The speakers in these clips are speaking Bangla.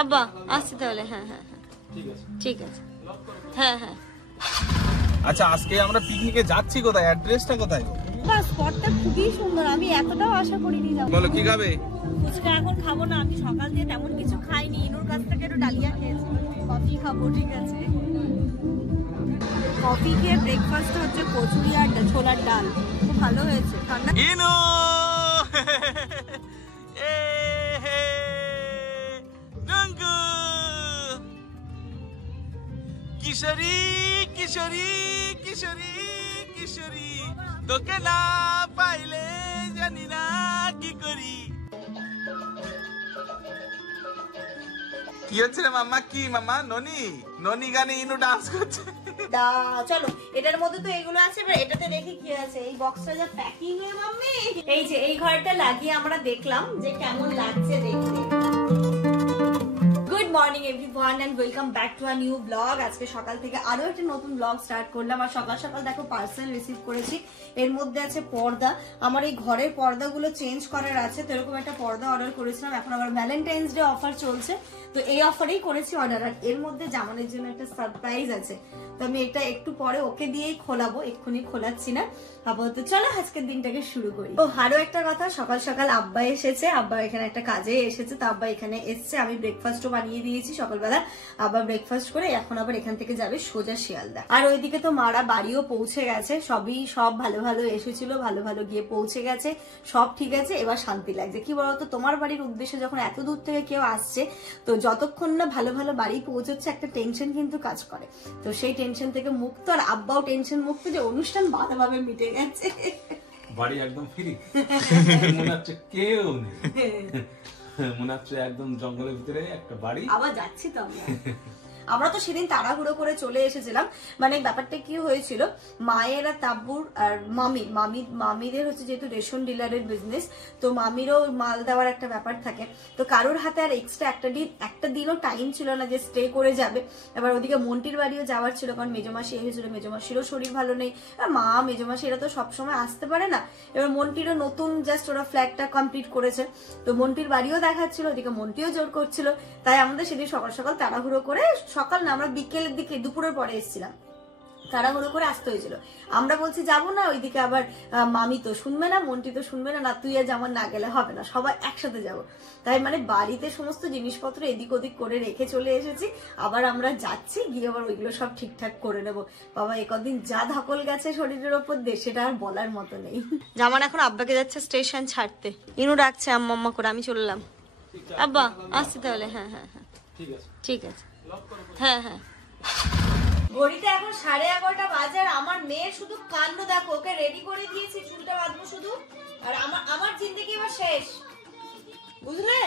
আব্বা আসছি তাহলে। হ্যাঁ হ্যাঁ হ্যাঁ ঠিক আছে। হ্যাঁ হ্যাঁ। আচ্ছা আজকে আমরা পিকনিকে যাচ্ছি কোথায়? অ্যাড্রেসটা কোথায়? বাহ, স্পটটা খুবই সুন্দর, আমি এতটাও আশা করিনি যাবো। বলো কি খাবে? ফুচকা এখন খাবো না, আমি সকাল দিয়ে তেমন কিছু খাইনি। ইনুর কাছ থেকে একটু ডালিয়া খেয়েছি, কফি খাবো। ঠিক আছে, কফি খেয়ে ব্রেকফাস্ট হচ্ছে কচুরি আর ছোলার ডাল, খুব ভালো হয়েছে। ঠান্ডা ইনু নঙ্গু কিশোরী কিশোরী কিশোরী কিশোরী, তোকে না পাইলে জানি না কি করি। কি হচ্ছে রে মাম্মা? কি মাম্মা? ননি ননি গানে ইনু ডান্স করছে। চলো, এটার মধ্যে তো এগুলো আছে, এটাতে দেখি কি আছে। এই বক্সটা যা প্যাকিং এ মাম্মি, এই যে এই ঘরটা লাগিয়ে আমরা দেখলাম যে কেমন লাগছে দেখতে। Good morning everyone and welcome back to a new blog. আজকে সকাল থেকে আরো একটা নতুন ব্লগ স্টার্ট করলাম। আর সকাল সকাল দেখো পার্সেল রিসিভ করেছি। এর মধ্যে আছে পর্দা। আমার এই ঘরের পর্দাগুলো চেঞ্জ করার আছে, তো এরকম একটা পর্দা অর্ডার করেছিলাম। এখন আবার ভ্যালেন্টাইন্স ডে অফার চলছে, তো এই অফারেই করেছি অর্ডার। আর এর মধ্যে জামানের জন্য একটা সারপ্রাইজ আছে, তো আমি এটা একটু পরে ওকে দিয়েই খোলাবো, এক্ষুনি খোলাচ্ছি না আপাতত। চলো আজকের দিনটাকে শুরু করি। ও আরো একটা কথা, সকাল সকাল আব্বা এসেছে। আব্বা এখানে একটা কাজে এসেছে, তো আব্বা এখানে এসছে। আমি ব্রেকফাস্টও বানিয়ে দিয়েছি সকালবেলা। আব্বা ব্রেকফাস্ট করে এখন আবার এখান থেকে যাবে সোজা শিয়ালদা। আর ওইদিকে তো মারা বাড়িও পৌঁছে গেছে। সব ভালো ভালো এসেছিল, ভালো ভালো গিয়ে পৌঁছে গেছে, সব ঠিক আছে। এবার শান্তি লাগছে। কি বলতো, তোমার বাড়ির উদ্দেশ্যে যখন এত দূর থেকে কেউ আসছে, তো যতক্ষণ না ভালো ভালো বাড়ি পৌঁছচ্ছে একটা টেনশন কিন্তু কাজ করে। তো সেই টেনশন থেকে মুক্ত, আর আব্বাও টেনশন মুক্ত যে অনুষ্ঠান ভালোভাবে মিটে গেছে। বাড়ি একদম ফ্রি, মনে হচ্ছে কেউ নেই, মনে হচ্ছে একদম জঙ্গলের ভিতরে একটা বাড়ি। আবার যাচ্ছি তো আমরা তো সেদিন তাড়াহুড়ো করে চলে এসেছিলাম। মানে ব্যাপারটা কি হয়েছিল, মায়ের আর তাব্বুর আর মামিদের হচ্ছে যেহেতু রেশন ডিলারের বিজনেস, তো মামিরও মাল দেওয়ার একটা ব্যাপার থাকে। তো কারোর হাতে আর এক্সট্রা একটা দিনও টাইম ছিল না যে স্টে করে যাবে। এবার ওদিকে মন্টির বাড়িও যাওয়ার ছিল, কারণ মেজমাসি এসেছিল, মেজমাসিরও শরীর ভালো নেই। আর মা মেজমাসি এরা তো সবসময় আসতে পারে না। এবার মন্টিরও নতুন জাস্ট ওরা ফ্ল্যাটটা কমপ্লিট করেছে, তো মন্টির বাড়িও দেখাচ্ছিল, ওদিকে মন্টিও জোর করছিল। তাই আমাদের সেদিন সকাল সকাল তাড়াহুড়ো করে, সকাল না আমরা বিকেলের দিকে দুপুরের পরে এসেছিলাম, তাড়াহুড়ো করে আসতে হয়েছিল। আমরা বলছি যাবো না, ওইদিকে আবার মামি তো শুনবে না, মন্টি তো শুনবে না, তুই আর যেমন না গেলে হবে না, সবাই একসাথে যাব। তাই মানে বাড়িতে সমস্ত জিনিসপত্র এদিক ওদিক করে রেখে চলে এসেছি। আবার আমরা যাচ্ছি, গিয়ে আবার ওইগুলো সব ঠিকঠাক করে নেবো। বাবা একদিন যা ধকল গেছে শরীরের ওপর দিয়ে, সেটা আর বলার মতো নেই। জামান এখন আব্বাকে যাচ্ছে স্টেশন ছাড়তে। ইনু ডাকছে আম্মা করে, আমি চললাম। আব্বা আসছি তাহলে। হ্যাঁ হ্যাঁ হ্যাঁ ঠিক আছে। হ্যাঁ হ্যাঁ। ঘড়িতে এখন 11:30 বাজে, আর আমার মেয়ের শুধু কাণ্ড দেখো। ওকে রেডি করে দিয়েছি, চুলটা বাঁধবো শুধু, আর আমার জিন্দেগি এবার শেষ, বুঝলে?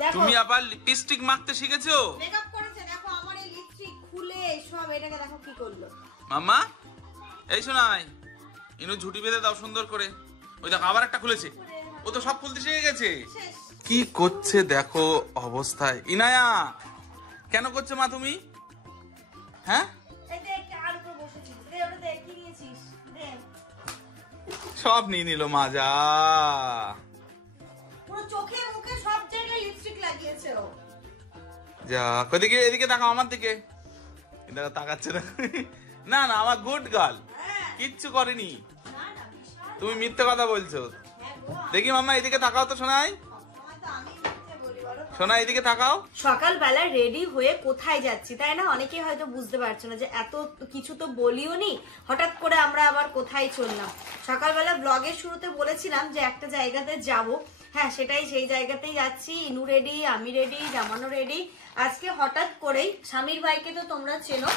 দেখো তুমি আবার লিপস্টিক মাখতে শিখেছো? মেকআপ করেছে, দেখো আমার এই লিপস্টিক খুলে সব, এটাকে দেখো কি করলো। মাম্মা এই শোনাই, ইনু ঝুটি বেঁধে দাও সুন্দর করে। ওই দেখো আবার একটা খুলেছে, ও তো সব খুলতে শিখে গেছে। কি করছে দেখো অবস্থায়। ইনায়া কেন করছো মা তুমি? হ্যাঁ সব নিয়ে নিল মা, যা পুরো চোখে মুখে সব জায়গায় লিপস্টিক লাগিয়েছে ও। যা কদিকে, এদিকে তাকাও আমার দিকে, এদিকে তাকাচ্ছে না। না আমার গুড গার্ল, কিচ্ছু করেনি। তুমি মিথ্যে কথা বলছো। দেখি মাম্মা এদিকে তাকাও তো, শোনাই শোনা এদিকে তাকাও। সকালবেলা রেডি হয়ে কোথায় যাচ্ছি, তাই না? অনেকেই হয়তো বুঝতে পারছো না যে এত কিছু তো বলিও নি, হঠাৎ করে আমরা আবার কোথায় চললাম। সকালবেলা ব্লগের শুরুতে বলেছিলাম যে একটা জায়গাতে যাব, হ্যাঁ সেটাই, সেই জায়গাতেই যাচ্ছি। ইনু রেডি, আমি রেডি, জামানো রেডি। আজকে হঠাৎ করেই স্বামীর ভাইকে তো তোমরা চেনো,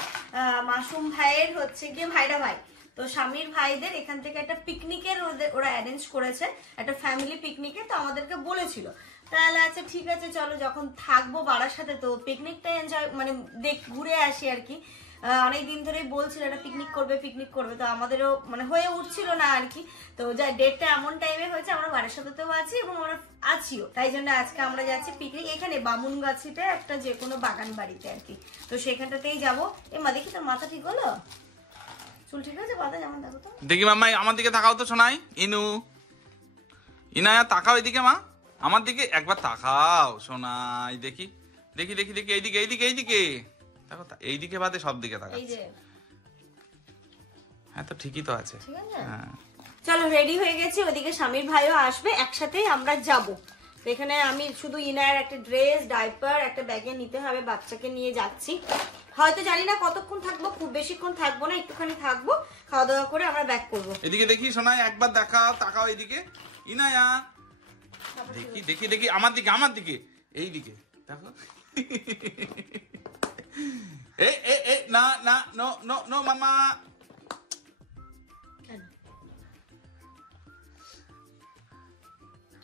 মাসুম ভাইয়ের হচ্ছে গিয়ে ভাইরা ভাই, তো স্বামীর ভাইদের এখান থেকে একটা পিকনিকের ওরা অ্যারেঞ্জ করেছে, একটা ফ্যামিলি পিকনিকে। তো আমাদেরকে বলেছিল, তাহলে আচ্ছা ঠিক আছে চলো, যখন থাকবো বাড়ার সাথে তো পিকনিকটা এনজয় মানে ঘুরে আসি আর কি। অনেকদিন ধরেই বলছিল একটা পিকনিক করবে, তো আমাদেরও মানে হয়ে উঠছিল না আর কি। তো যা ডেটটা এমন টাইমে হয়েছে, আমরা বাড়ির সাথেতেও আছি এবং আমরা আছিও, তাই জন্য আজকে আমরা যাচ্ছি পিকনিক এখানে বামুনগাছিতে একটা যে কোনো বাগান বাড়িতে আর কি। তো সেখানটাতেই যাবো। মা দেখি তোর মাথা ঠিক হলো, চুল ঠিক আছে বাদা, যেমন দেখো তো। দেখি মাম্মা আমার দিকে তাকাও তো শোনাই। ইনু ইনায়া তাকাও এদিকে, মা আমার দিকে একবার তাকাও শোনাই, দেখি দেখি দেখি দেখি, এইদিকে এইদিকে এইদিকে দেখো, এইদিকে বাদে সব দিকে এই তাকাচ্ছে। যে হ্যাঁ তো ঠিকই তো আছে। ঠিক আছে, হ্যাঁ চলো রেডি হয়ে গেছি, ওদিকে স্বামীর ভাইও আসবে, একসাথেই আমরা যাব। এখানে আমি শুধু ইনার একটা ড্রেস, ডাইপার একটা ব্যাগে নিতে হবে, বাচ্চাকে নিয়ে যাচ্ছি। হয়তো জানি না কতক্ষণ থাকবো, খুব বেশিক্ষণ থাকবো না, একটুখানি থাকবো, খাওয়া দাওয়া করে আমরা ব্যাক করবো। এদিকে দেখি শোনাই, একবার দেখা তাকাও এইদিকে। ইনায়া দেখি দেখি দেখি, আমার দিকে আমার দিকে, এইদিকে দেখো। এ না না, নো নো নো মামা।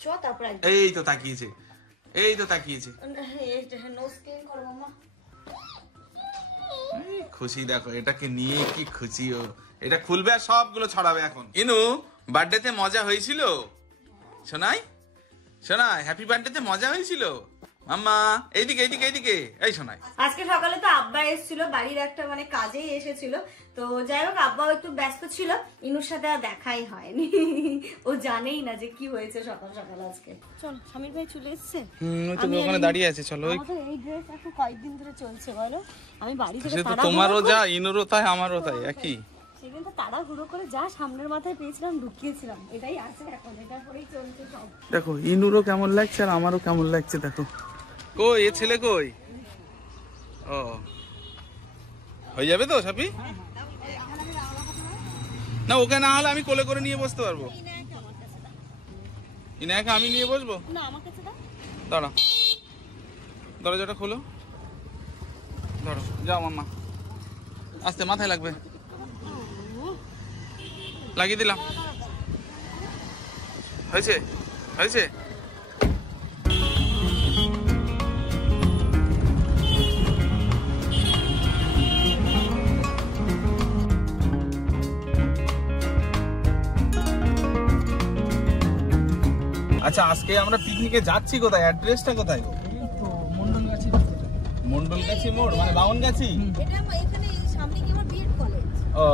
চ তারপর এই তো তাকিয়েছে, এই তো তাকিয়েছে। খুশি দেখো, এটাকে নিয়ে কি খুশি ও। এটা খুলবে আর সবগুলো ছড়াবে এখন। ইনু বার্থডেতে মজা হয়েছিল? শোনাই শোনাই, হ্যাপি বার্থডেতে মজা হয়েছিল মাম্মা? এইদিকে এইদিকে এইদিকে, এই শোনাই। আজকে সকালে তো আব্বা এসেছিল, বাড়ির একটা মানে কাজেই এসেছিল, তো যাই হোক আব্বাও একটু ব্যস্ত ছিল, ইনুর সাথে আর দেখাই হয়নি। ও জানেই না যে কি হয়েছে সকাল সকাল আজকে। চল, স্বামীর ভাই চলে এসেছে, ওখানে দাঁড়িয়ে আছে, চলো। এই ড্রেস এখন কয়েকদিন ধরে চলছে বলো, আমি বাড়ি থেকে সে তো তোমারও যা, ইনুরও তাই, আমারও তাই একই। সেদিন তো তাড়াহুড়ো করে যা সামনের মাথায় পেয়েছিলাম ঢুকিয়েছিলাম, এটাই আছে এখন, এটার পরেই চলছে সব। দেখো ইনুরও কেমন লাগছে আর আমারও কেমন লাগছে দেখো। কই এ ছেলে কই? ও হয়ে যাবে তো সাপি? না ওকে না হলে আমি কোলে করে নিয়ে বসতে পারবো। ইনায়াকে আমি নিয়ে বসবো? না আমার কাছে দাও। দাঁড়া, দরজাটা খোলো, ধরো, যাও মাম্মা। আস্তে, মাথায় লাগবে। লাগিয়ে দিলাম। হয়েছে হয়েছে। আচ্ছা আজকে আমরা পিকনিকে যাচ্ছি কোথায়? অ্যাড্রেসটা কোথায় গো? মন্ডলগাছি মোড় মানে বাউনগাছি? এটা এখানে সামনে কি আমার বিএড কলেজ। ও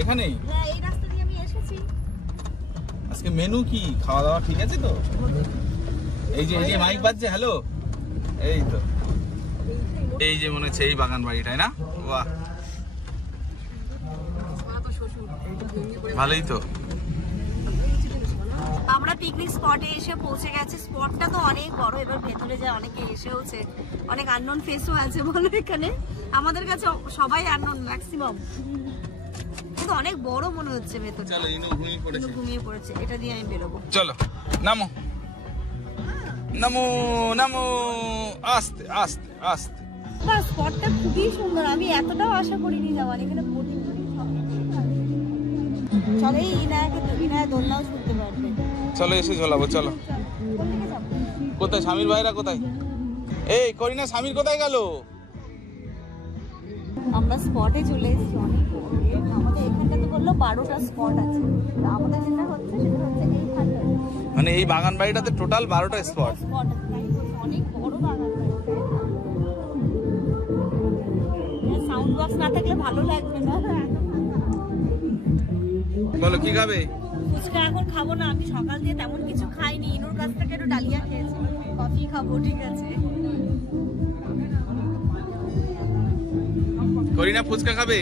এখানেই? হ্যাঁ এই রাস্তা দিয়ে আমি এসেছি। আজকে মেনু কি? খাওয়া দাওয়া ঠিক আছে তো? এই যে মাইক বাজছে, হ্যালো, এই তো, এই যে মনে হচ্ছে এই বাগান বাড়ি, তাই না? বাহ ভালোই তো। আমরা পিকনিক স্পটে এসে পৌঁছে গেছি। স্পটটা তো অনেক বড়, এবার ভেতরে যায় অনেকে এসেওছে, অনেক আননোন ফেসও আছে বলে এখানে। আমাদের কাছে সবাই আননোন ম্যাক্সিমাম, কিন্তু অনেক বড় মনে হচ্ছে ভেতরে। চলো ইনু ঘুমিয়ে পড়েছে, এটা দিয়ে আমি বেরোবো। চলো নামো নামো নামো, আস্তে আস্তে আস্তে। স্পটটা খুবই সুন্দর, আমি এতটাও আশা করিনি যাওয়ার। এখানে বোটিং চলো, এই ইনায়া দোলনাও শুনতে পারবে। চলো এসে ঝোলাবো, চলো। কোথায় স্বামীর ভাইরা কোথায়? এই করিনা, স্বামীর কোথায় গেল? আমরা স্পটে চলে এসেছি, অনেক বড়। আমাদের এখানটাতে বললো 12টা স্পট আছে, আমাদের যেটা হচ্ছে সেটা হচ্ছে এইখানটা, মানে এই বাগান বাড়িটাতে টোটাল 12টা স্পট। অনেক বড় বাগান বাড়ি। সাউন্ড বক্স না থাকলে ভালো লাগবে না। বলো কি খাবে? ফুচকা এখন খাবো না, আমি সকাল দিয়ে তেমন কিছু খাইনি। ইনুর কাছ থেকে একটু ডালিয়া খেয়েছি, কফি খাবো। ঠিক আছে, করিনা ফুচকা খাবে?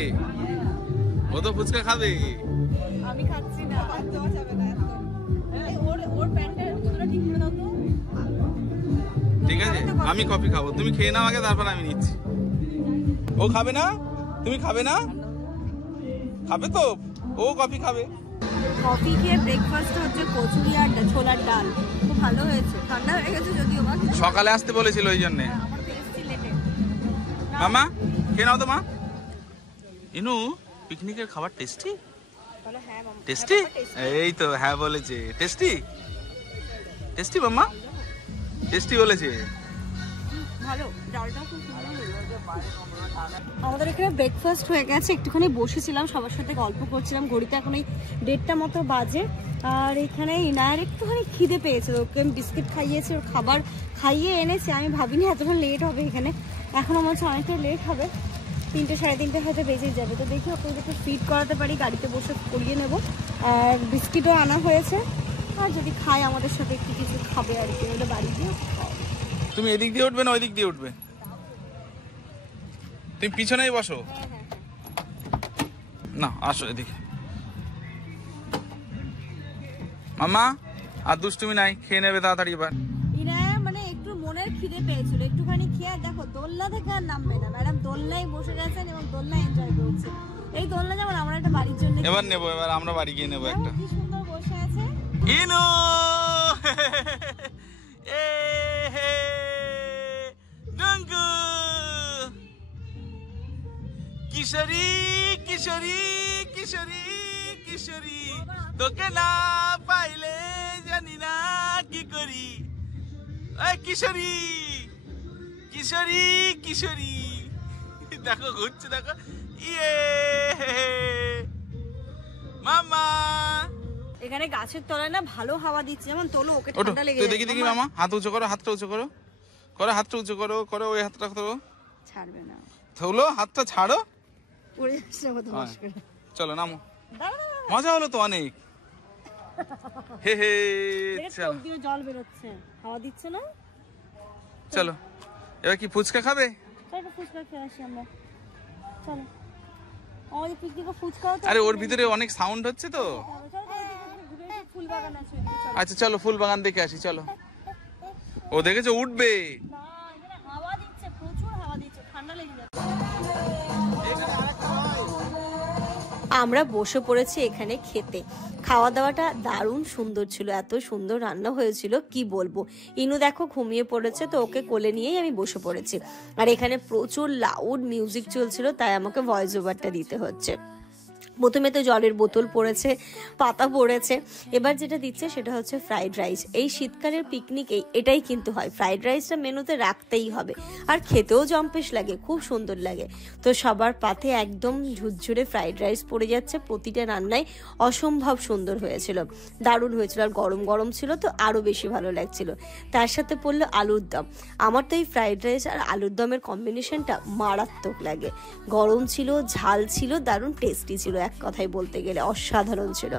ও তো ফুচকা খাবে। আমি খাচ্ছি না, ওর প্যান্টটা জুতোটা ঠিক করে দাও তো। ঠিক আছে আমি কফি খাবো, তুমি খেয়ে নাও আগে, তারপর আমি নিচ্ছি। ও খাবে না? তুমি খাবে না? খাবে তো, ও কফি খাবে। কফি খেয়ে ব্রেকফাস্ট হচ্ছে কচুরি আর ছোলার ডাল, খুব ভালো হয়েছে। ঠান্ডা হয়ে গেছে যদিও, বা সকালে আসতে বলেছিল ওই জন্যে। আমার তো এসছি লেটে। মামা খেয়ে নাও তো মা। ইনু পিকনিকের খাবার টেস্টি? বলো হ্যাঁ মামা। টেস্টি? এই তো হ্যাঁ বলেছে, টেস্টি টেস্টি মাম্মা, টেস্টি বলেছে। ভালো, ডালটা খুব ভালো। আমাদের এখানে ব্রেকফাস্ট হয়ে গেছে, একটুখানি বসেছিলাম, সবার সাথে গল্প করছিলাম। ঘড়িতে এখন এই 1:30 মতো বাজে। আর এখানে ইনায়ের একটুখানি খিদে পেয়েছে, ওকে আমি বিস্কিট খাইয়েছি, ওর খাবার খাইয়ে এনেছে। আমি ভাবিনি এতক্ষণ লেট হবে এখানে, এখন আমার হচ্ছে অনেকটা লেট হবে, 3টে সাড়ে 3টে হয়তো বেজেই যাবে। তো দেখি ওকে একটু ফিড করাতে পারি, গাড়িতে বসে করিয়ে নেবো। আর বিস্কিটও আনা হয়েছে, আর যদি খায় আমাদের সাথে একটু কিছু খাবে আর কি, ওটা বাড়ি দিয়ে খাওয়া। তুমি এদিক দিয়ে উঠবে না ওই দিক দিয়ে উঠবে? তুমি পিছনেই বসো। না আসো এদিকে। মামা আর দুষ্টুমি নাই, খেয়ে নেবে তাড়াতাড়ি এবার। ইনায়া মানে একটু মনের খিদে পেয়েছিল, একটুখানি খেয়ে দেখো দোলনা থেকে আর নামবে না। ম্যাডাম দোলনায় বসে গেছেন এবং দোলনা এনজয় করছে। এই দোলনা যেমন আমরা একটা বাড়ির জন্য এবার নেবো, এবার আমরা বাড়ি গিয়ে নেবো একটা। কি সুন্দর বসে আছে ইনু এ হে ডঙ্গু কিশোরী কিশোরী কিশোরী কিশোরী, তোকে না পাইলে জানি না কি করি। এই কিশোরী কিশোরী কিশোরী, দেখো ঘুরছে, দেখো। ইয়ে মামা, এখানে গাছের তলায় না ভালো হাওয়া দিচ্ছে, যেমন তোলো ওকে ঠান্ডা লেগে দেখি দেখি মামা, হাত উঁচু করো, হাতটা উঁচু করো, করো হাতটা উঁচু করো, করো ওই হাতটা করো, ছাড়বে না, তোলো হাতটা ছাড়ো, পড়ে যাচ্ছে কত মুশকিল। চলো নামো, মজা হলো তো অনেক। হে হে চল, জল বেরোচ্ছে, হাওয়া দিচ্ছে না। চলো এবার কি ফুচকা খাবে? চলো ফুচকা খেয়ে আসি আমরা, চলো। আমাদের পিকনিকে ফুচকাও তো। আরে ওর ভিতরে অনেক সাউন্ড হচ্ছে তো। ফুল বাগান আছে। আচ্ছা চলো ফুল বাগান দেখে আসি, চলো। ও দেখেছো উঠবে। না এখানে হাওয়া দিচ্ছে, প্রচুর হাওয়া দিচ্ছে, ঠান্ডা লেগে যাচ্ছে। আমরা বসে পড়েছি এখানে খেতে। খাওয়া দাওয়াটা দারুণ সুন্দর ছিল, এত সুন্দর রান্না হয়েছিল কি বলবো। ইনু দেখো ঘুমিয়ে পড়েছে, তো ওকে কোলে নিয়েই আমি বসে পড়েছি। আর এখানে প্রচুর লাউড মিউজিক চলছিল, তাই আমাকে ভয়েস ওভারটা দিতে হচ্ছে। প্রথমে তো জলের বোতল পড়েছে, পাতা পড়েছে, এবার যেটা দিচ্ছে সেটা হচ্ছে ফ্রাইড রাইস। এই শীতকালের পিকনিকেই এটাই কিন্তু হয়, ফ্রাইড রাইসটা মেনুতে রাখতেই হবে। আর খেতেও জম্পেশ লাগে, খুব সুন্দর লাগে। তো সবার পাতে একদম ঝুরঝুরে ফ্রাইড রাইস পড়ে যাচ্ছে, প্রতিটা রান্নায় অসম্ভব সুন্দর হয়েছিল, দারুণ হয়েছিল। আর গরম গরম ছিল তো আরও বেশি ভালো লাগছিল। তার সাথে পড়লো আলুর দম। আমার তো এই ফ্রাইড রাইস আর আলুর দমের কম্বিনেশনটা মারাত্মক লাগে। গরম ছিল, ঝাল ছিল, দারুণ টেস্টি ছিল, এক কথাই বলতে গেলে অসাধারণ ছিল।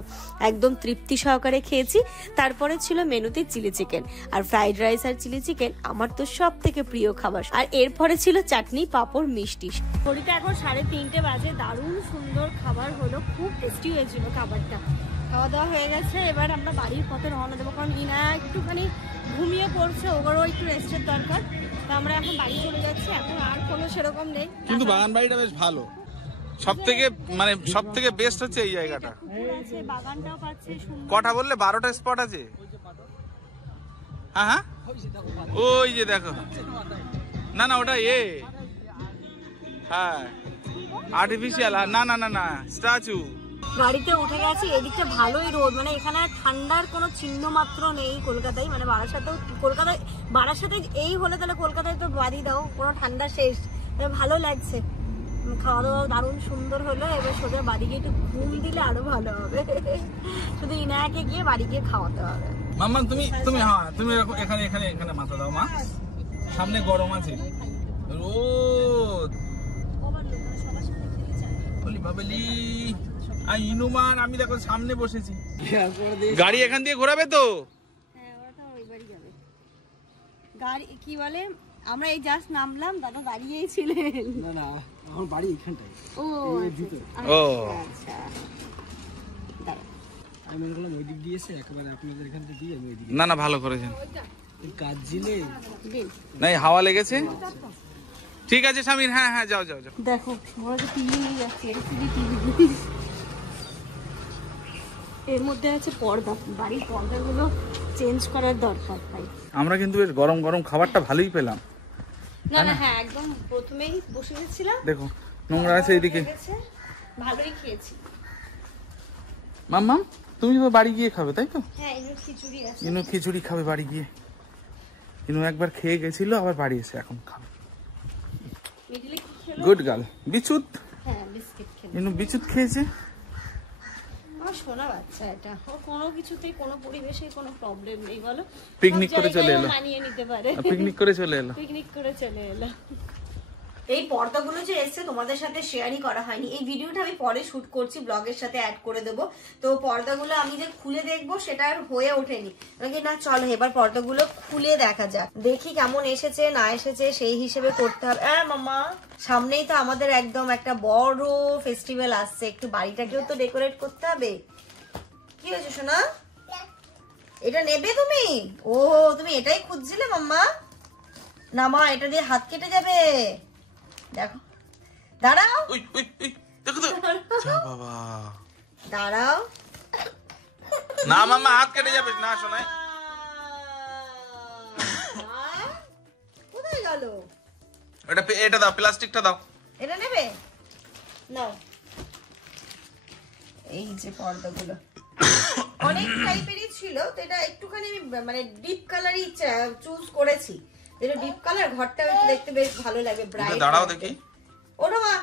একদম তৃপ্তি সহকারে খেয়েছি। তারপরে ছিল মেনুতে চিলি চিকেন, আর ফ্রাইড রাইস আর চিলি চিকেন আমার তো সব থেকে প্রিয় খাবার। আর এরপরে ছিল চাটনি, পাঁপড়, মিষ্টি। ঘড়িটা এখন 3:30 বাজে। দারুণ সুন্দর খাবার হলো, খুব টেস্টি হয়েছিল খাবারটা। খাওয়া দাওয়া হয়ে গেছে, এবার আমরা বাড়ির পথে রওনা দেবো, কারণ ইনা একটুখানি ঘুমিয়ে পড়ছে, ওরও একটু রেস্টের দরকার। তো আমরা এখন বাড়ি চলে যাচ্ছি, এখন আর কোনো সেরকম নেই। কিন্তু বাগান বাড়িটা বেশ ভালো, সব থেকে বেস্ট হচ্ছে এই জায়গাটা। বাগানটাও পাচ্ছে। কটা বললে? 12টা স্পট আছে। হ্যাঁ হ্যাঁ ওই যে দেখো, না না ওটা হ্যাঁ আর্টিফিশিয়াল, না না না না স্ট্যাচু। গাড়িতে উঠে গেছি, এদিকটা ভালোই রোদ, মানে এখানে ঠান্ডার কোনো চিহ্ন মাত্র নেই কলকাতায়। মানে বারাসাতে এই হলে তাহলে কলকাতায় তো বাড়ি দাও, কোনো ঠান্ডা শেষ। ভালো লাগছে, খাওয়া দাওয়া দারুণ সুন্দর হলো। এবার সোজা বাড়ি গিয়ে একটু ঘুম দিলে আরো ভালো হবে। শুধু ইনায়াকে গিয়ে বাড়ি গিয়ে খাওয়াতে হবে। মাম্মা তুমি হ্যাঁ তুমি এখানে এখানে এখানে মাথা দাও মা, সামনে গরম আছে, রোদ। ইনুমান আমি দেখো সামনে বসেছি, গাড়ি এখান দিয়ে ঘোরাবে তো। হ্যাঁ ওরা তো ওই বাড়ি যাবে। গাড়ি কি বলে, আমরা এই জাস্ট নামলাম, দাদা দাঁড়িয়েই ছিলেন। না না আমার বাড়ি এখানটায়। ও আচ্ছা, আমি মনে করলাম ওই দিক দিয়ে এসে একেবারে আপনাদের এখান থেকে দিয়ে আমি ওই দিকে। না না ভালো করেছেন, কাজ জিলে না হাওয়া লেগেছে। ঠিক আছে স্বামীর, হ্যাঁ হ্যাঁ যাও যাও যাও। দেখো বড় যে টিভি নিয়ে যাচ্ছি, এলসিডি টিভি। এর মধ্যে আছে পর্দা, বাড়ির পর্দাগুলো চেঞ্জ করার দরকার ভাই। আমরা কিন্তু বেশ গরম গরম খাবারটা ভালোই পেলাম। না না হ্যাঁ একদম প্রথমেই বসে গেছিলাম, দেখো নোংরা আছে এইদিকে, ভালোই খেয়েছি। মাম্মা তুমি তো বাড়ি গিয়ে খাবে তাই তো? হ্যাঁ ইনু খিচুড়ি আছে, ইনু খিচুড়ি খাবে বাড়ি গিয়ে। ইনু একবার খেয়ে গেছিল, আবার বাড়ি এসে এখন খাবে। মিডলি খেলো। Good girl. বিচুত, হ্যাঁ বিস্কিট খেলো। ইনু বিচুত খেয়েছে। আমার শোনা বাচ্চা এটা, ওর কোনো কিছুতেই কোনো পরিবেশে কোনো প্রবলেম নেই বলো। পিকনিক করে চলে এলো, মানিয়ে নিতে পারে। পিকনিক করে চলে এলো। পিকনিক করে চলে এলো। এই পর্দাগুলো যে এসছে তোমাদের সাথে শেয়ারই করা হয়নি, এই ভিডিওটা আমি পরে শুট করছি, ব্লগের সাথে অ্যাড করে দেবো। তো পর্দাগুলো আমি যে খুলে দেখবো সেটা আর হয়ে ওঠেনি, না চলো এবার পর্দাগুলো খুলে দেখা যাক, দেখি কেমন এসেছে না এসেছে সেই হিসেবে করতে হবে। মামা সামনেই তো আমাদের একদম একটা বড় ফেস্টিভ্যাল আসছে, একটু বাড়িটাকেও তো ডেকোরেট করতে হবে। কি হয়েছে সোনা, এটা নেবে তুমি? ও তুমি এটাই খুঁজছিলে মাম্মা? না মা, এটা দিয়ে হাত কেটে যাবে, দেখো দাঁড়াও, দেখো তো বাবা, দাঁড়াও না মাম্মা হাত কেটে যাবে না শোনাই। কোথায় গেল? এটা দাও, প্লাস্টিকটা দাও। এটা নেবে নাও। এই যে পর্দাগুলো অনেক টাইপেরই ছিল, তো এটা একটুখানি মানে ডিপ কালারই চুজ করেছি, এটা ডিপ কালার, ঘরটা একটু দেখতে বেশ ভালো লাগে, ব্রাইট। দাঁড়াও দেখি, ওটা মা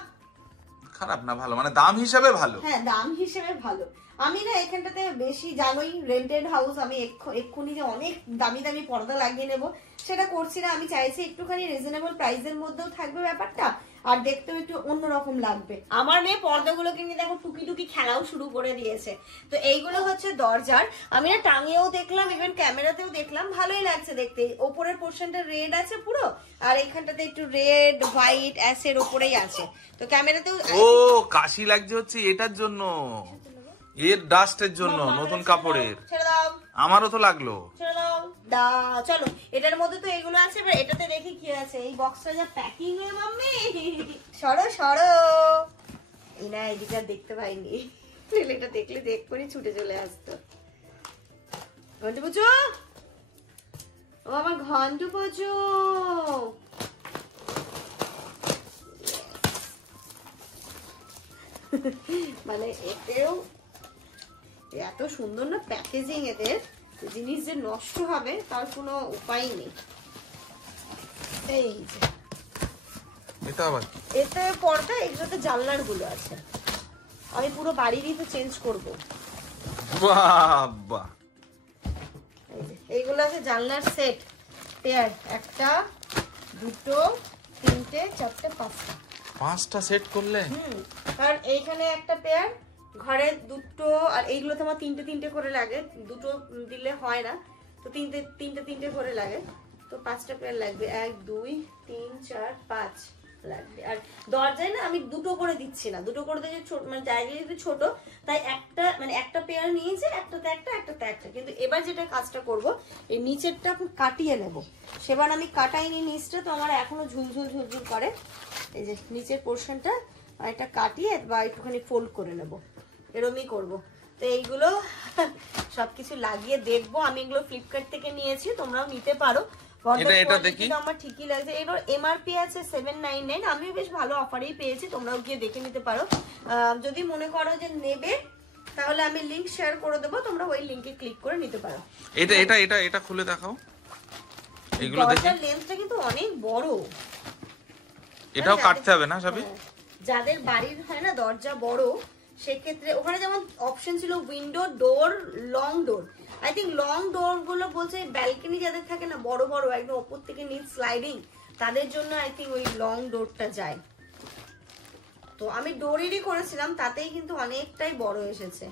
খারাপ না ভালো, মানে দাম হিসাবে ভালো। হ্যাঁ দাম হিসেবে ভালো। আমি না এখানটাতে বেশি জানোই রেন্টেড হাউস, আমি এক্ষুনি যে অনেক দামি দামি পর্দা লাগিয়ে নেব সেটা করছি না, আমি চাইছি একটুখানি রিজনেবল প্রাইসের মধ্যেও থাকবে ব্যাপারটা, আর দেখতেও একটু অন্যরকম লাগবে। আমার মেয়ে পর্দাগুলোকে নিয়ে দেখো টুকি টুকি খেলাও শুরু করে দিয়েছে। তো এইগুলো হচ্ছে দরজার, আমি না টাঙিয়েও দেখলাম, ইভেন ক্যামেরাতেও দেখলাম, ভালোই লাগছে দেখতে। ওপরের পোর্শনটা রেড আছে পুরো, আর এইখানটাতে একটু রেড হোয়াইট অ্যাশের ওপরেই আছে। তো ক্যামেরাতেও ও কাশি লাগছে হচ্ছে এটার জন্য, এর ডাস্টের জন্য, নতুন কাপড়ের। ছেড়ে দাও, আমারও তো লাগলো। ছেড়ে দাও। চলো এটার মধ্যে তো এগুলো আছে, এবার এটাতে দেখি কি আছে। এই বক্সটা যা প্যাকিং এ মাম্মি, সরো সরো, এই না এদিকে দেখতে পাইনি, এটা দেখলে দেখ করে ছুটে চলে আসতো। ঘন্টু পুচু, ও আমার ঘন্টু পুচু, মানে এতেও এত সুন্দর না প্যাকেজিং, এদের জিনিস যে নষ্ট হবে তার কোনো উপায় নেই। এই যে এটা আবার এতে পর্দা, এগুলোতে জানলার গুলো আছে, আমি পুরো বাড়িরই তো চেঞ্জ করবো। বাবা এইগুলো আছে জানলার সেট, পেয়ার, একটা দুটো তিনটে চারটে পাঁচটা সেট করলে, কারণ এইখানে একটা পেয়ার, ঘরে দুটো, আর এইগুলোতে আমার তিনটে তিনটে করে লাগে, দুটো দিলে হয় না, তো তিনটে তিনটে তিনটে করে লাগে, তো 5টা পেয়ার লাগবে, 1 2 3 4 5 লাগবে। আর দরজায় না আমি দুটো করে দিচ্ছি না, দুটো করে দিয়ে ছোট, মানে জায়গা যেহেতু ছোট তাই একটা, মানে একটা পেয়ার নিয়েছে, একটাতে একটা একটাতে একটা। কিন্তু এবার যেটা কাজটা করব, এই নিচেরটা কাটিয়ে নেব, সেবার আমি কাটাইনি নিচটা, তো আমার এখনো ঝুলঝুল ঝুলঝুল করে। এই যে নিচের পোর্শনটা এটা কাটিয়ে বা একটুখানি ফোল্ড করে নেব, এরমই করব। তো এইগুলো সবকিছু লাগিয়ে দেখবো, আমি এগুলো ফ্লিপকার্ট থেকে নিয়েছি, তোমরাও নিতে পারো। এটা দেখি, আমার ঠিকই লাগছে। এর এমআরপি আছে 799, আমিও বেশ ভালো অফারেই পেয়েছি, তোমরাও গিয়ে দেখে নিতে পারো। যদি মনে করো যে নেবে তাহলে আমি লিংক শেয়ার করে দেবো, তোমরা ওই লিংকে ক্লিক করে নিতে পারো। এটা এটা এটা এটা খুলে দেখাও, এগুলো দেখি। দরজার লেন্থটা কিন্তু অনেক বড়, এটাও কাটতে হবে না সবই? যাদের বাড়ির হয় না দরজা বড়, সেক্ষেত্রে ওখানে যেমন অপশন ছিল window door, long door. I think long door গুলো বলছে ব্যালকনি যাদের থাকে না বড় বড় একদম উপর থেকে নিচ স্লাইডিং, তাদের জন্য আই থিঙ্ক ওই লং ডোরটা যায়। তো আমি ডোরেরই করেছিলাম, তাতেই কিন্তু অনেকটাই বড় এসেছে।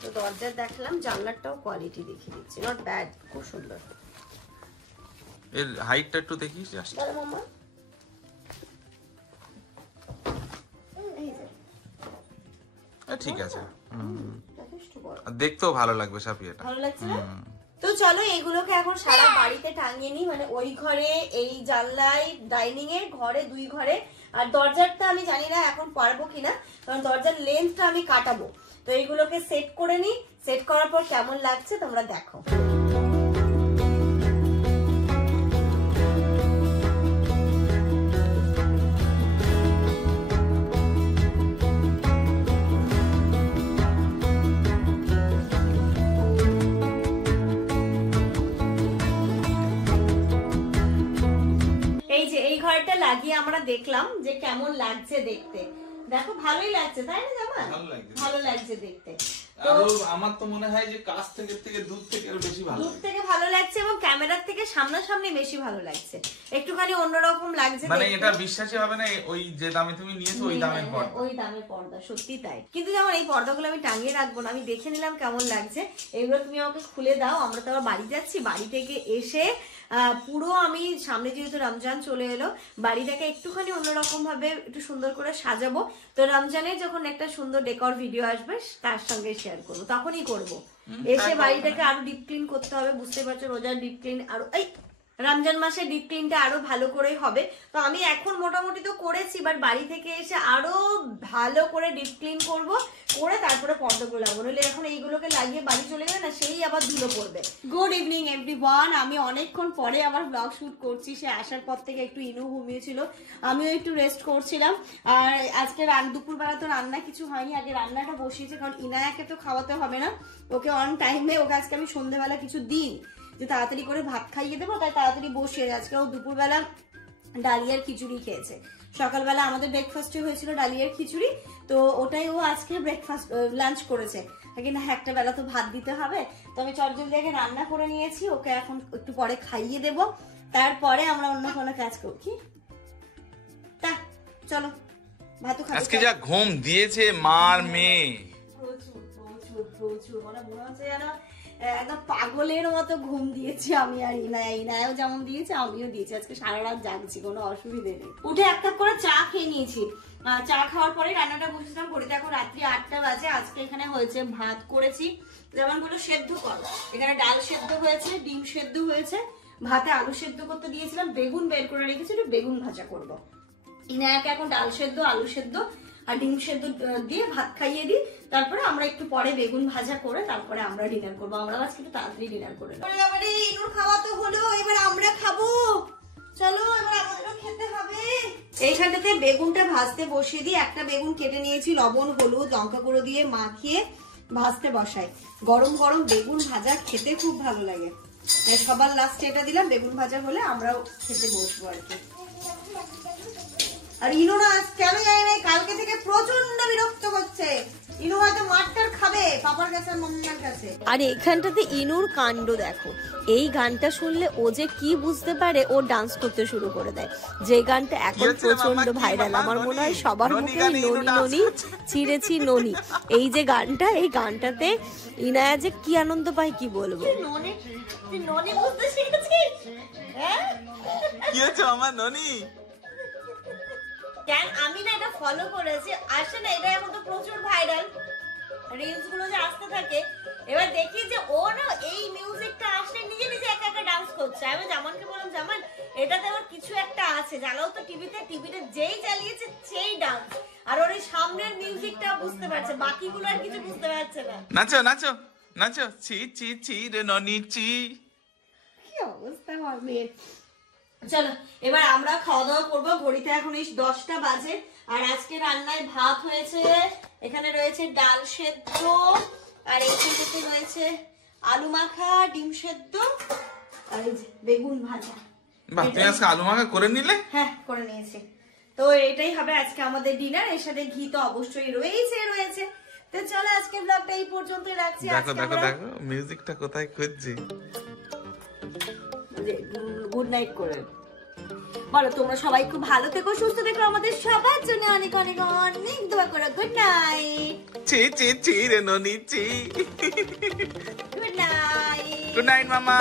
তো দরজা দেখলাম, জানলাটাও কোয়ালিটি দেখিয়ে দিচ্ছি, নট ব্যাড, খুব সুন্দর। এর হাইটটা একটু দেখিস জাস্ট। চলো মামা, ঠিক আছে, যথেষ্ট বড়, দেখতেও ভালো লাগবে সাপি, এটা ভালো লাগছে না? তো চলো এগুলোকে এখন সারা বাড়িতে টাঙিয়ে নি, মানে ওই ঘরে, এই জানলায়, ডাইনিং এ, ঘরে, 2 ঘরে। আর দরজারটা আমি জানি না এখন পারবো কিনা, কারণ দরজার লেন্থটা আমি কাটাবো। তো এইগুলোকে সেট করে নি, সেট করার পর কেমন লাগছে তোমরা দেখো। এই যে এই ঘরটা লাগিয়ে আমরা দেখলাম যে কেমন লাগছে দেখতে। দেখো ভালোই লাগছে তাই না জামা? ভালো লাগছে দেখতে। আরো আমার তো মনে হয় যে কাছ থেকে দূর থেকে আরো বেশি ভালো, দূর থেকে ভালো লাগছে এবং ক্যামেরার থেকে সামনাসামনি বেশি ভালো লাগছে, একটুখানি অন্যরকম লাগছে। মানে এটা বিশ্বাসই হবে না ওই যে দামে তুমি নিয়েছো ওই দামের পর্দা, ওই দামের পর্দা, সত্যি তাই। কিন্তু যেমন এই পর্দাগুলো আমি টাঙিয়ে রাখবো না, আমি দেখে নিলাম কেমন লাগছে, এগুলো তুমি আমাকে খুলে দাও। আমরা তো আবার বাড়ি যাচ্ছি, বাড়ি থেকে এসে পুরো আমি সামনে যেহেতু রমজান চলে এলো, বাড়িটাকে একটুখানি অন্যরকম ভাবে একটু সুন্দর করে সাজাবো। তো রমজানের যখন একটা সুন্দর ডেকর ভিডিও আসবে তার সঙ্গে শেয়ার করবো, তখনই করবো। এসে বাড়িটাকে আরো ডিপ ক্লিন করতে হবে, বুঝতে পারছো, রোজার ডিপ ক্লিন আরো, এই রমজান মাসে ডিপ ক্লিনটা আরো ভালো করে হবে। তো আমি এখন মোটামুটি তো করেছি, বাট বাড়ি থেকে এসে আরো ভালো করে ডিপ ক্লিন করবো, করে তারপরে পর্দাগুলো লাগাবো, নইলে এখন এইগুলোকে লাগিয়ে বাড়ি চলে গেলে না সেই আবার ধুলো পড়বে। গুড ইভিনিং এভরিওয়ান, আমি অনেকক্ষণ পরে আবার ব্লগ শুট করছি। সে আসার পর থেকে একটু ইনু ঘুমিয়েছিল, আমিও একটু রেস্ট করছিলাম। আর আজকে দুপুরবেলা তো রান্না কিছু হয়নি, আগে রান্নাটা বসিয়েছে, কারণ ইনায়াকে তো খাওয়াতে হবে না, ওকে অন টাইমে, ওকে আজকে আমি সন্ধ্যেবেলা কিছু দিই যে তাড়াতাড়ি করে ভাত খাইয়ে দেবো, তাই তাড়াতাড়ি বসিয়ে। আজকে ও দুপুরবেলা ডালিয়ার খিচুড়ি খেয়েছে, সকালবেলা আমাদের ব্রেকফাস্টে হয়েছিল ডালিয়ার খিচুড়ি, তো ওটাই ও আজকে ব্রেকফাস্ট লাঞ্চ করেছে। না একটা বেলা তো ভাত দিতে হবে, তো আমি চটজলদি আগে রান্না করে নিয়েছি, ওকে এখন একটু পরে খাইয়ে দেবো, তারপরে আমরা অন্য কোনো কাজ করব। কি তা চলো ভাত খাবো। আজকে যা ঘুম দিয়েছে মার মেয়ে, প্রচুর প্রচুর প্রচুর, মনে হচ্ছে যেন একদম পাগলের মতো ঘুম দিয়েছি আমি আর ইনায়াও যেমন দিয়েছে আমিও দিয়েছি। আজকে সারা রাত জাগছি, কোনো অসুবিধে নেই। উঠে এক কাপ করে চা খেয়ে নিয়েছি, চা খাওয়ার পরে রান্নাটা বসেছিলাম ঘড়িতে এখন রাত্রি 8টা বাজে। আজকে এখানে হয়েছে ভাত করেছি, যেমন বলো সেদ্ধ কর, এখানে ডাল সেদ্ধ হয়েছে, ডিম সেদ্ধ হয়েছে, ভাতে আলু সেদ্ধ করতে দিয়েছিলাম, বেগুন বের করে রেখেছি, বেগুন ভাজা করবো। ইনায়াকে এখন ডাল সেদ্ধ, আলু সেদ্ধ আর ডিম সেদ্ধ দিয়ে ভাত খাইয়ে দিই, তারপরে আমরা একটু পরে বেগুন ভাজা করে তারপরে আমরা ডিনার করবো। আমরা আজকে একটু তাড়াতাড়ি ডিনার করে নেবো। এবারে ইনুর খাওয়া তো হলো, এবার আমরা খাবো, চলো এবার আমাদেরও খেতে হবে। এইখানটাতে বেগুনটা ভাজতে বসিয়ে দিই, একটা বেগুন কেটে নিয়েছি, লবণ হলুদ লঙ্কা গুঁড়ো দিয়ে মাখিয়ে ভাজতে বসাই। গরম গরম বেগুন ভাজা খেতে খুব ভালো লাগে, সবার লাস্টে এটা দিলাম, বেগুন ভাজা হলে আমরাও খেতে বসবো আর কি। আর ইনু না কেন জানি না কালকে থেকে প্রচন্ড বিরক্ত হচ্ছে, ইনু হয়তো মারটার খাবে পাপার কাছে আর মাম্মার কাছে। আর এইখানটাতে ইনুর কাণ্ড দেখো, এই গানটা শুনলে ও যে কি বুঝতে পারে, ও ডান্স করতে শুরু করে দেয়, যে গানটা এখন প্রচন্ড ভাইরাল। আমার মনে হয় সবার মুখে ননি ননি ছিঁড়েছি ননি, এই যে গানটা, এই গানটাতে ইনায়া যে কি আনন্দ পায় কি বলবো। ননি ননি বুঝতে শিখেছিস? হ্যাঁ কি হচ্ছে আমার ননি? কেন আমি না এটা ফলো করেছি, আসে না এটা এখন তো প্রচুর ভাইরাল রিলস গুলো যে আসতে থাকে, এবার দেখি যে ও না এই মিউজিকটা আসলে নিজে নিজে একা একা ডান্স করছে। আমি জামানকে বললাম, জামান এটাতে আমার কিছু একটা আছে, জ্বালাও তো টিভিতে যেই চালিয়েছে সেই ডান্স, আর ওর এই সামনের মিউজিকটা বুঝতে পারছে, বাকিগুলো আর কিছু বুঝতে পারছে না। নাচো নাচো নাচো, চি চি চি রে ননি চি, কি অবস্থা হবে। চলো এবার আমরা খাওয়া দাওয়া করবো, ঘড়িতে এখন এই 10টা বাজে। আর আজকে রান্নায় ভাত হয়েছে, এখানে রয়েছে ডাল সেদ্ধ, আর এইখানে রয়েছে আলু মাখা, ডিম সেদ্ধ আর এই যে বেগুন ভাজা। বাহ, তুমি আজকে আলু মাখা করে নিলে? হ্যাঁ করে নিয়েছি। তো এটাই হবে আজকে আমাদের ডিনার, এর সাথে ঘি তো অবশ্যই রয়েছে। তো চলো আজকে ব্লগটা এই পর্যন্তই রাখছি। দেখো দেখো দেখো মিউজিকটা কোথায় খুঁজছি। গুড নাইট করে বলো, তোমরা সবাই খুব ভালো থেকো, সুস্থ থেকো, আমাদের সবার জন্য অনেক অনেক অনেক দোয়া করো। Good night. চি চি চি রে ননি চি। Good night. গুড নাইট মামা।